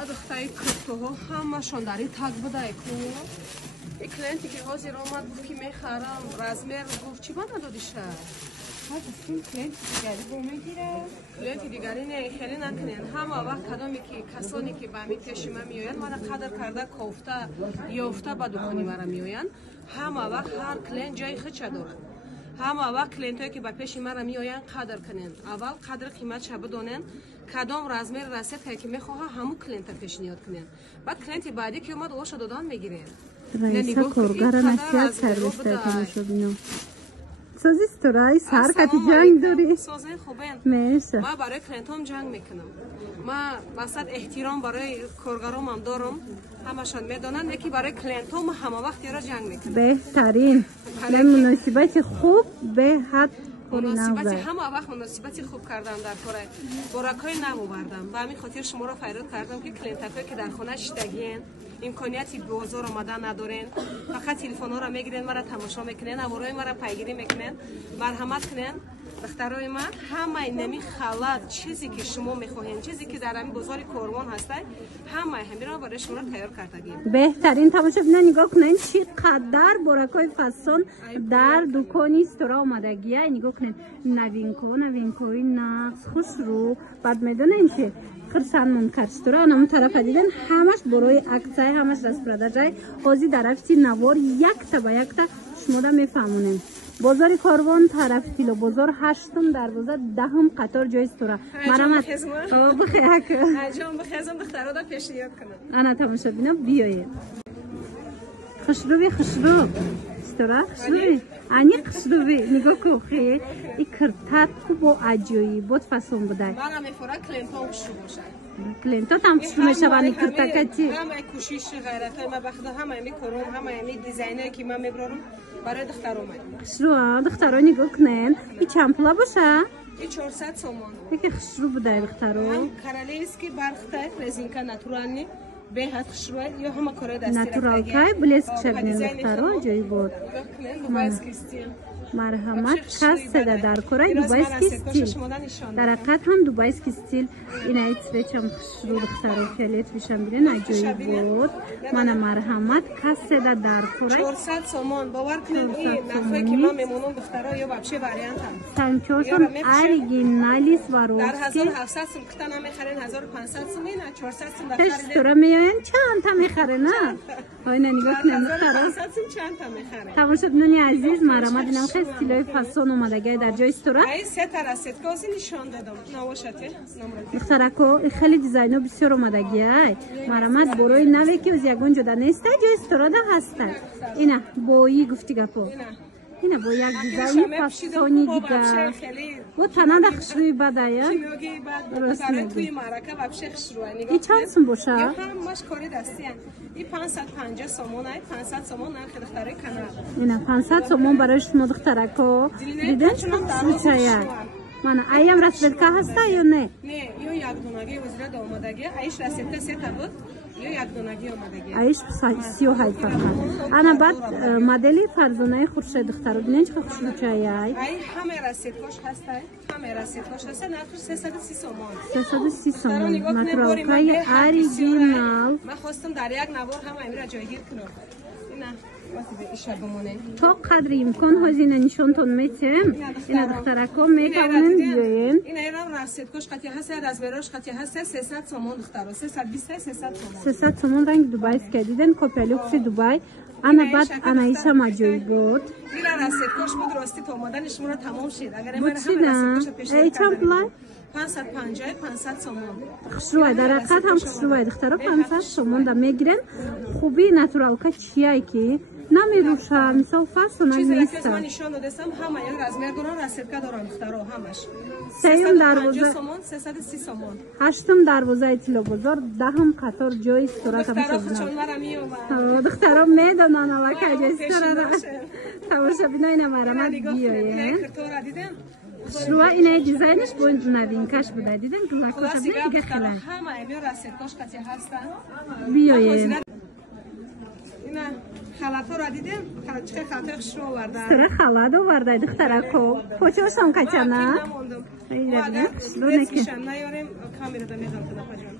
Адухтай куртуҳо ҳамашон дар так будай ку. И клиенти ки ҳозир омад гуфт ки мехарам, размер гуфт чӣ ба надодиша? Клиенти дигари бо мегира? Клиенти дигари не, хеле накунен. Ҳама вақт кадоме ки касоне ки ба ми пеши ма меоянд, мана қадр карда кофта, ёфта ба дукони мара меоянд, ҳама вақт ҳар клиент ҷои худша дорад. ҳама вақт клиентое ки ба пеши мара меоянд қадр кунен. Аввал қадри қиматша бидонен, кадом размер расетка ки мехоҳа ҳамун клиента пешниҳод кунен. Баъд клиенти баъдӣ ки омад лоша додан мегирен. Раиса коргара насиҳат сервиста тамошобинам. Созӣ стурай ҳаракати ҷанг дорӣ? Созен хубен. Меша. Ма барои клиентам ҷанг мекунам. Ма масад эҳтиром барои коргаромам дорам. Ҳамашон медонанд, ки барои клиентам ҳама вақт яро ҷанг мекунам. Беҳтарин. Муносибати хуб беҳад муносибати ҳама вақт муносибати хуб кардам дар кора. Боракҳои нав овардам. Ба ҳамин хотир шуморо файрод кардам ки клиентакое ки дар хона шидагиен, имконияти бозор омадан надорен, фақат телефонҳоро мегирен, мара тамошо мекунен, авораи мара пайгирӣ мекунен, марҳамат кунен. духтарои ман ҳамаи нами халат чизе ки шумо мехоҳед, чизе ки дар ҳамин бозори корвон ҳастай, ҳамаи ҳамиро барои шумо тайёр кардагим. беҳтарин тамошобина нигоҳ кунед чӣ қадар боракҳои фасон дар дукони стора омадагия. нигоҳ кунед новинкои нағз хушрӯ. баъд медонем чи хирсан мункар стора анамун тарафа диден ҳамаш борои аксия, ҳамаш распродажай ҳозир дар офиси навор якта ба якта шумода мефаҳмонем. бозори корвон тарафи тило бозор 8-ум дарвоза 10-ум қатор ҷои стора. Марамат бихек. Ҷон бихезам духтарода пешниҳод кунам. Ана тамошобина биёед. Хушрӯви стора хушрӯви. Ани хушрӯви нигоҳ кун хе. И киртат бо аҷоибот фасон будай. Мана мефора клиентон хушрӯ бошад. Клиентот ҳам хушрӯ мешаванд киртакати. ҳамаи кӯшиши ғайратҳои ма бахда ҳамаи мекорам, ҳамаи дизайное ки ман мебарам барои духтаромай. Хушрӯ духтаро нигоҳ кунен. И чанд пула боша? И 400 сомон. Яке хушрӯ будай духтаро. Ҳам королевский бархта, резинка натуральный. Беҳад хушрӯ ё ҳама кораи дастӣ натуралкай блеск шабинен духтаро ҷойбот. Дубайский стил. марҳамат касседа дар кораи дубайский стил. Дар ҳақиқат ҳам дубайский стил инаи цветчам хушрӯ духтаро хеле твишам бинен аҷоибот. Мана марҳамат касседа дар кораи 400 сомон. бовар кунед ин нархое ки ман мемонам духтаро ё вообще вариантам. Санчотон оригинали сваровски. Дар 1700 сум кита намехарен 1500 сум ина 400 сум дар харидем. Стора меоян чанд та мехарен на? Ойна нигоҳ кунед духтаро. 1500 сум чанд та мехарен. тамошобинони азиз марҳамат инам хеле стилои фасон омадагай дар ҷои стора. Ай се тарасет кози нишон дадам. Навошате. духтарако хеле дизайно бисёр омадагиай. марҳамат борои наве ки оз ягон ҷода неста ҷои сторада ҳаста. ина бои гуфти гапо. ина бо як дизайни фасони дигар. бо танада хушрӯи бадая. И чанд сум боша? И 550 сомон ай 500 сомон нархи духтарои канал. ина 500 сомон барои шумо духтарако. диден чая. мана аям расветка ҳаста ё не? Не, ё якдонаги узрада омадаги, аиш расетка сета буд, ё якдонаги омадаги. аиш сиёҳай фақат. ана баъд модели фарзонаи хуршед духтаро бинен чӣ хушрӯчаяй. Ай ҳама расеткош ҳастай, ҳама расеткош ҳаста, нархи 330 сомон. 330 сомон. натуралкаи оригинал. ман хостам дар як навор ҳама амира ҷойгир кунам. ина то қадри имкон ҳозина нишонтон метем. ина духтарако метавонен биёен. ина эрам расеткош қати ҳаста, размерош қати ҳаста 300 сомон духтаро. 320 300 сомон. 300 сомон ранги дубайский диден копиалюкси дубай. ана баъд анаишам аҷоибот. ина расеткош буд рости то омаданиш муро тамом шид. агар ман ҳама расеткоша пешниҳод чанд пула? 550 500 сомон. хушрӯай дар ҳақиқат ҳам хушрӯай духтаро 500 сомон да мегирен. хуби натуралка чияй ки намерӯшад мисол фасона неста. ман нишон додам ҳама як размер дорам, расетка дорам духтаро ҳамаш. сеюм дарвоза 330 сомон. ҳаштум дарвозаи тилобозор 10-ум қатор ҷои стора тамошобина. духтаро медонан аллакай ҷои сторада. тамошобина ина марҳамат биёед. хушрӯа инаи дизайниш бо новинкаш буда диден биёед. ина халатҳоро дидем, чӣ халатҳои хушрӯ оварда. стора халат оварда духтарако. почошам качана.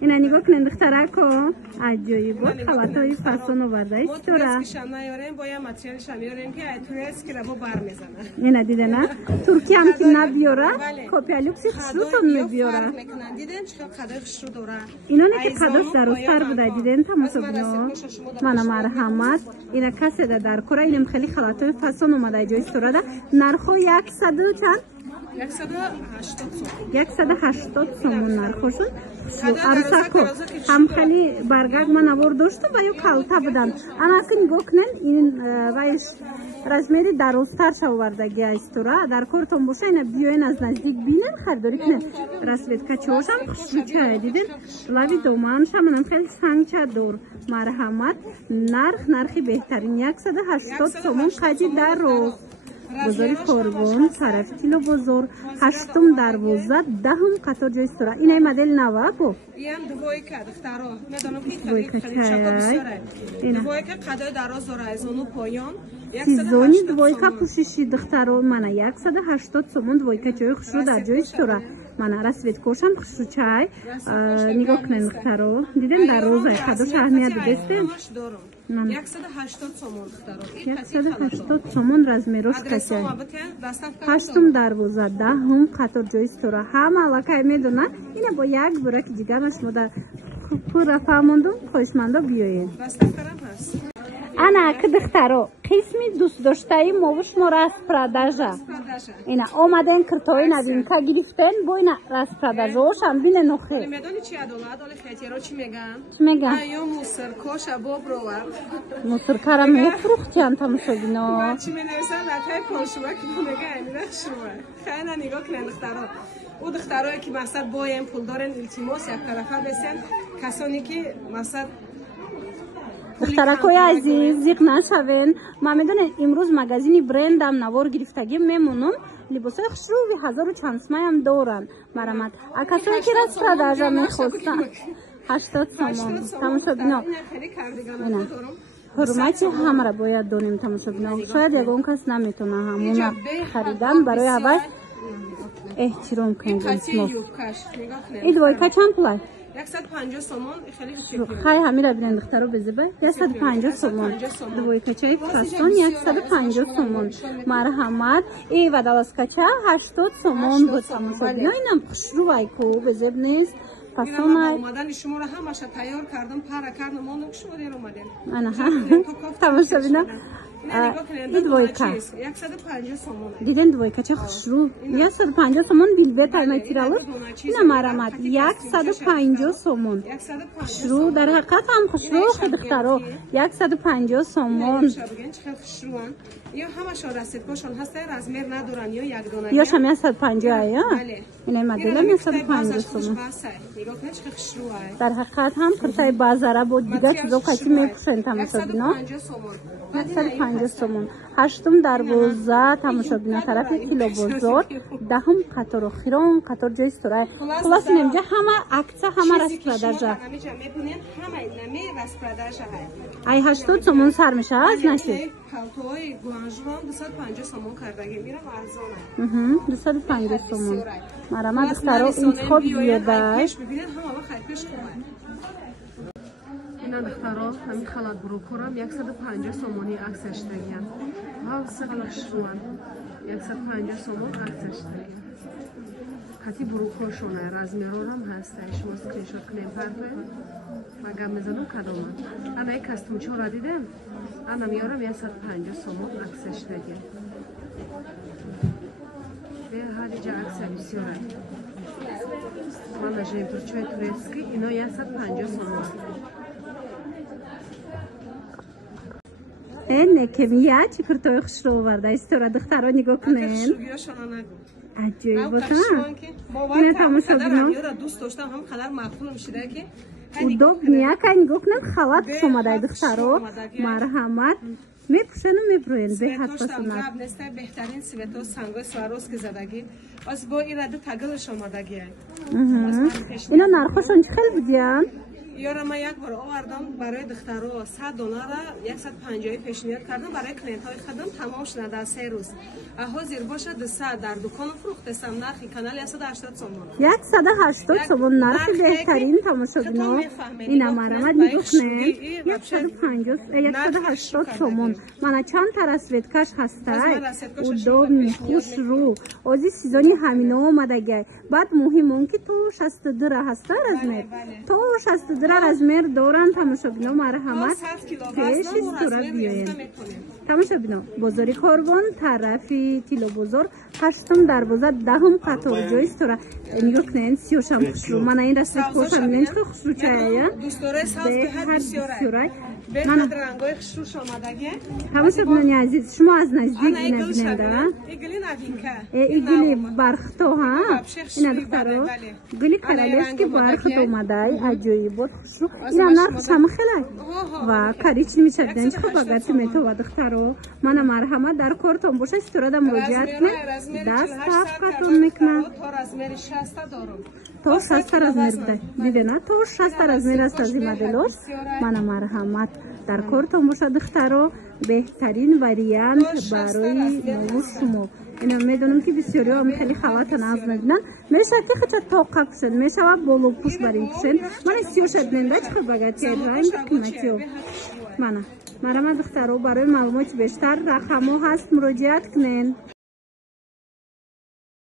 اینا نگاه کنید دخترکو عجیب بود خلطای فسون آورده استورا اینا دیده نه ترکی هم که نبیاره کپی لوکسی خشروتون میبیاره اینا نه که قداش درستر بوده دیدین تماشا بینو من مرحمت اینا کسی در کره اینم خیلی خلطای فسون اومده جای استورا ده نرخو 100 چند 180 سومون نرخوشون عروسکو هم خیلی برگرد من آورد داشتم و یه کلتا بدن انا اصلا نگاه کنن این وایش رزمیری درستر شوردگی استورا در کارتون باشه اینا بیاین از نزدیک بینن خریداری کنن رسوید که چوشم خوشوچه دیدین لوی دومانش هم خیلی سنگچه دور مرحمت نرخی بهترین 180 سومون قدی در روز بزاری قربان طرفتیلو بزرگ هشتم دروازه دهم قطار جای استورا اینه مدل نوه بو این دوایکه دخترا ندانم که دوایکه قدای دراز داره از اونو پایان سیزونی دوایکه پوششی دخترا منه 180 سومون دوایکه چای خوشو در جای استورا من رسوید کوشم خوشو چای نگاه کنن دخترا دیدن در روزه قداش اهمیت دستیم 180 سومون دخترا 180 سومون رزمیروش کچای هشتم دروازه دهم قطار جای استورا همه علاقه میدونن اینه با یک برک دیگر ما در پورا فهموندم خوشمنده بیاین انا که دخترا قسمی دوست داشته موش ما راست پراداژا اینا اومدن کرتوی ندین که گرفتن با اینا راست پراداژاش هم بینه نخه میدونی چی دولت خیتیرا چی میگن ایو موسر کوش باب روار موسر کارا میفروختن تماشا بینا چی مینویسن لاتای پولشوا که میگن اینا شروع خیلی نگاه کنن دخترا او دخترایی که مثلا با این پول دارن التماس یک طرفه بسن کسانی که مثلا دخترکوی عزیز زیق نشوین ما میدونم امروز مگزینی برندم نوار گرفتگی میمونم لباسای خوشروی 1000 و چند سمای هم دارن مرامت کسایی که راست پراداژا میخواستن 80 سومون تماشا بینا حرمتی همه را باید دونیم تماشا بینا شاید یکون کس نمیتونه همون خریدن برای اول احترام کنید این دوایکه چند پولای 150 سومون خیلی خیلی همین را بینن دخترو بزبه 150 سومون دوی کچای فستون 150 سومون مرحمت ای و دالاس کچا 80 سومون بود تماشا اینم خوشرو وایکو بزب نیست فستون اومدن شما رو همش تیار کردم پارا کردم مونو شما دیر اومدن انا تماشا بینا این دویکه 150 سومون دیدن دویکه چه خوشرو 150 سومون دیلبه تایمای تیرالو اینا مرامت 150 سومون خوشرو در حقیقت هم خوشرو خود دخترو 150 سومون یا همش رسید کشون هست رزمیر ندارن یا یک دونه یا شما 150 یا اینا مدل 150 سومون در حقیقت هم کرتای بازار بود دیگه چیزو کسی میپوشن تماشا بینا 150 سومون هشتم دروازه تماشا بینا طرف کیلو بزرگ دهم قطار خیرون قطار جای استورای خلاص اینجا همه عکس همه راست پراداژا ای 80 سومون سر میشه از نشید پالتوهای گوانجوان 250 سومون کردگی میرم ارزانه 250 سومون مرامت دخترو انتخاب زیاده ببینن همه خیلی پیش خوبه اینا دخترا همین خلط بروکورم 150 سومونی عکسش دگیم ها سقلش شوان 150 سومون عکسش دگیم خطی بروکورشونه رزمیرورم هسته شما سکرینشوت کنیم پرده مگم میزنم کدومه انا یک کستم چورا دیدم انا میارم 150 سومون عکسش دگیم به حالی جا عکس بسیاره من نجیم ترچوی توریسکی اینا 150 سومون اینه که میاد چی کرتوی خوش رو آورده استورا دخترها نگاه کنین عجیب بود اینه تماشا بینم دوست داشتم هم خلر مقبول میشیده که او دو نیا که نگاه کنن خلط سومده دخترها مرحمت میپوشن و میبروین به حد پسند بهترین سویتو سنگو سواروس که زدگی از با ایراده تگلش آمدگی اینا نرخوشون چه خیلی بودیان؟ یارم من یک بار آوردم برای دخترها 100 دلار 150 پیشنهاد کردم برای کلینت های خودم تمام شد در 3 روز. حاضر باشه 200 در دکان فروختم نرخ کانال 180 تومان. 180 تومان نرخ بهترین تماشاگران این مرامت میگوخنه 180 تومان. من چند تا رسویدکش هسته و دو خوش رو ازی سیزانی همینه آمده. بعد مهم اون که تو 62 را هسته رزمیر تو 62 را رزمیر دوران تماشاگران مرحمت پیش استورا بیاین. تماشاگران بازاری کاروان طرفی تیلو بازار هشتم دروازه دهم قطار جای استورا نگاه کنین سیوشم خوش رو. من این رسید کوشم اینج که خوش رو چایه به هر بسیارای من رنگای خوش آمدگی تماشاگران عزیز شما از نزدیک نبیننده ایگلی برخطو ها این دخترو گلی کرالیسکی برخطو اومده عجایی بود خوش رو این نرخ هم خیلی و کاریچ نمیشه دنج خب اگرچه میتو و دخترو من مرحمت در کارتون باشه استرادا مراجعت کنه دست تفقتون میکنه تو 60 رزمیر بده دیده نه تو 60 رزمیر است از این مدلوش من مرحمت در کارتون باشه دخترو بهترین وریانت برای نوش شما. اینا میدونم که بسیاری هم خیلی خواتن از ندیدن میشه که خیلی توقع کشن میشه و بولو پوش برای کشن من سیوشت ننده چه بگت یه رنگ قیمتیو من دخترو برای معلومات بیشتر رقمو هست مراجعت کنین.